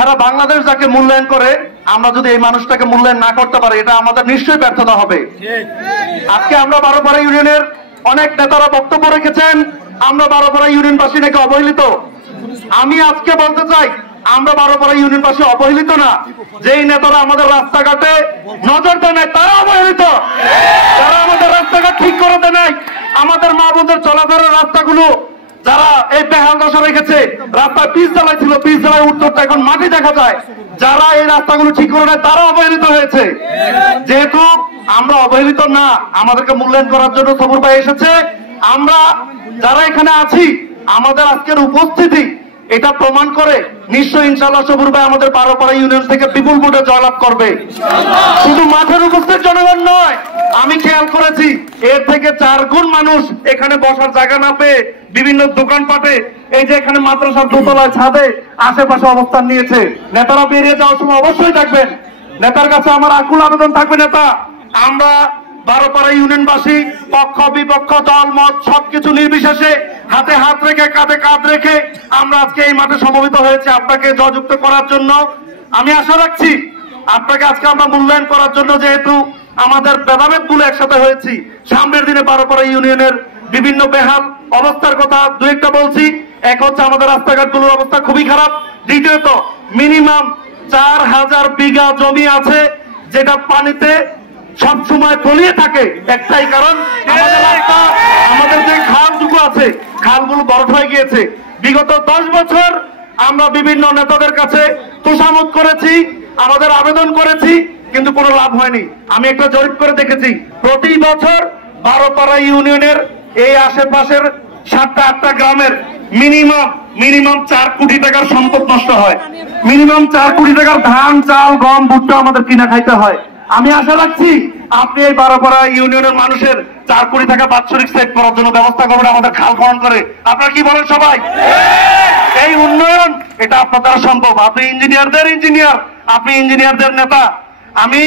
সারা বাংলাদেশ যাকে মূল্যায়ন করে আমরা যদি এই মানুষটাকে মূল্যায়ন না করতে পারি, এটা আমাদের নিশ্চয়ই ব্যর্থতা হবে। আজকে আমরা বারোপাড়া ইউনিয়নের অনেক নেতারা বক্তব্য রেখেছেন, আমরা বারোপাড়া ইউনিয়নবাসী নাকি অবহেলিত। আমি আজকে বলতে চাই, আমরা বারোপাড়া ইউনিয়নবাসী অবহেলিত না। যেই নেতারা আমাদের রাস্তাঘাটে নজর দেয় নাই তারা অবহেলিত। যারা আমাদের রাস্তাঘাট ঠিক করে দেয় নাই, আমাদের মা বোনদের চলাফেরার রাস্তাগুলো যারা এই বেহাল দশা রেখেছে, রাস্তায় পিচ জ্বালাই ছিল, পিচ জ্বালায় উত্তরটা এখন মাটি দেখা যায়, যারা এই রাস্তাগুলো ঠিক করে নেয় তারা অবহেলিত হয়েছে। যেহেতু আমরা অবহেলিত না, আমাদেরকে মূল্যায়ন করার জন্য সবুর ভাই এসেছে। আমরা যারা এখানে আছি, আমাদের আজকের উপস্থিতি এটা প্রমাণ করে নিশ্চয়ই ইনশাআল্লাহ সবুর ভাই আমাদের বারোপাড়া ইউনিয়ন থেকে বিপুল ভোটে জয়লাভ করবে। শুধু মাঠের উপস্থিত জনগণ নয়, আমি খেয়াল করেছি এর থেকে 4 গুণ মানুষ এখানে বসার জায়গা না পেয়ে বিভিন্ন দোকানপাটে, এই যে এখানে মাদ্রাসার দোতলায় ছাদে আশেপাশে অবস্থান নিয়েছে। নেতারা বেরিয়ে যাওয়ার সময় অবশ্যই থাকবেন। নেতার কাছে আমার আকুল আবেদন থাকবে, নেতা আমরা বারোপাড়া ইউনিয়নবাসী পক্ষ বিপক্ষ দল মত সবকিছু নির্বিশেষে হাতে হাত রেখে কাঁধে কাঁধ রেখে আমরা আজকে এই মাঠে সমবেত হয়েছে আপনাকে জয়যুক্ত করার জন্য। আমি আশা রাখছি আপনাকে আজকে আমরা মূল্যায়ন করার জন্য, যেহেতু আমাদের ভেদাভেদ গুলো একসাথে হয়েছি, সামনের দিনে বারোপাড়া ইউনিয়নের বিভিন্ন বেহাল অবস্থার কথা দু একটা বলছি। এক হচ্ছে আমাদের রাস্তাঘাটগুলোর অবস্থা খুবই খারাপ। দ্বিতীয়ত মিনিমাম 4000 বিঘা জমি আছে যেটা পানিতে সব সময় তলিয়ে থাকে। একটাই কারণ, আমাদের রাস্তা, আমাদের যে খালটুকু আছে খালগুলো বরফ হয়ে গিয়েছে। বিগত 10 বছর আমরা বিভিন্ন নেতাদের কাছে তোষামত করেছি, আমাদের আবেদন করেছি, কিন্তু কোনো লাভ হয়নি। আমি একটা জরিপ করে দেখেছি, প্রতি বছর বারোপাড়া ইউনিয়নের এই আশেপাশের 7টা 8টা গ্রামের মিনিমাম 4 কোটি টাকার সম্পদ নষ্ট হয়। মিনিমাম 4 কোটি টাকার ধান চাল গম ভুট্টা আমাদের কিনা খাইতে হয়। আমি আশা রাখছি আপনি এই বারোপাড়া ইউনিয়নের মানুষের 4 কোটি টাকা বাৎসরিক সেট করার জন্য ব্যবস্থা করবেন, আমাদের খাল খনন করে। আপনারা কি বলেন সবাই? এই উন্নয়ন এটা আপনার দ্বারা সম্ভব। আপনি ইঞ্জিনিয়ারদের ইঞ্জিনিয়ার, আপনি ইঞ্জিনিয়ারদের নেতা। আমি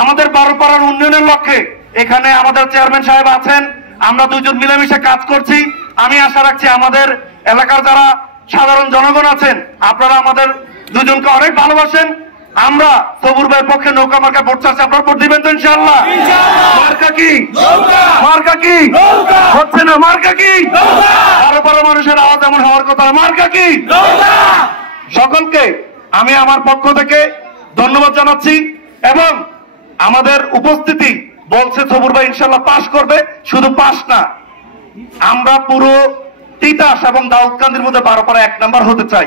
আমাদের বারোপাড়ার উন্নয়নের লক্ষ্যে এখানে আমাদের চেয়ারম্যান সাহেব আছেন, আমরা দুজন মিলেমিশে কাজ করছি। আমি আশা রাখছি আমাদের এলাকার যারা সাধারণ জনগণ আছেন, আপনারা আমাদের দুজনকে অনেক ভালোবাসেন। আমরা সবুর ভাইয়ের পক্ষে নৌকা মার্কা ভোট চাচ্ছি, আপনারা ভোট দিবেন তো ইনশাআল্লাহ? মার্কা কি? মার্কা কি? হচ্ছে না মার্কা কি? বারোপাড়া মানুষের আওয়াজ এমন হওয়ার কথা, মার্কা কি? সকলকে আমি আমার পক্ষ থেকে ধন্যবাদ জানাচ্ছি। এবং আমাদের উপস্থিতি বলছে সবুর ভাই ইনশাআল্লাহ পাশ করবে। শুধু পাশ না, আমরা পুরো তিতাস এবং দাউদকান্দির মধ্যে বারোপাড়া 1 নাম্বার হতে চাই।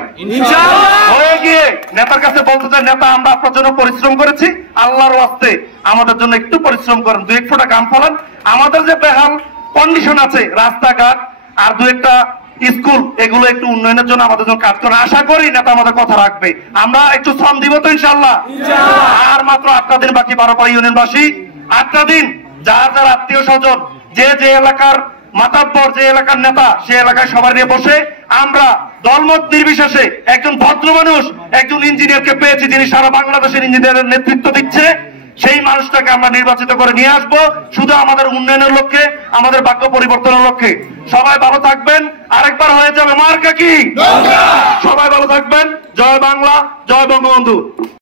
হয়ে গিয়ে নেতার কাছে বলতে চাই, নেতা আমরা আপনার জন্য পরিশ্রম করেছি, আল্লাহর ওয়াস্তে আমাদের জন্য একটু পরিশ্রম করেন, 2-1 ফোঁটা গাম ফলান। আমাদের যে বেহাল কন্ডিশন আছে রাস্তাঘাট আর 2-একটা স্কুল, এগুলো একটু উন্নয়নের জন্য আমাদের জন্য কাজ করেন। আশা করি নেতা আমাদের কথা রাখবে। আমরা একটু শ্রম দিব তো ইনশাআল্লাহ? আর মাত্র 8টা দিন বাকি বারোপাড়া ইউনিয়নবাসী। 8টা দিন যার যার আত্মীয় স্বজন, যে এলাকার মাতাব্বর, যে এলাকার নেতা, সে এলাকায় সবাই নিয়ে বসে আমরা দলমত নির্বিশেষে একজন ভদ্র মানুষ, একজন ইঞ্জিনিয়ারকে পেয়েছি যিনি সারা বাংলাদেশের ইঞ্জিনিয়ারের নেতৃত্ব দিচ্ছে। সেই মানুষটাকে আমরা নির্বাচিত করে নিয়ে আসবো, শুধু আমাদের উন্নয়নের লক্ষ্যে, আমাদের ভাগ্য পরিবর্তনের লক্ষ্যে। সবাই ভালো থাকবেন। আরেকবার হয়ে যাবে মার্কা কি? সবাই ভালো থাকবেন। জয় বাংলা, জয় বঙ্গবন্ধু।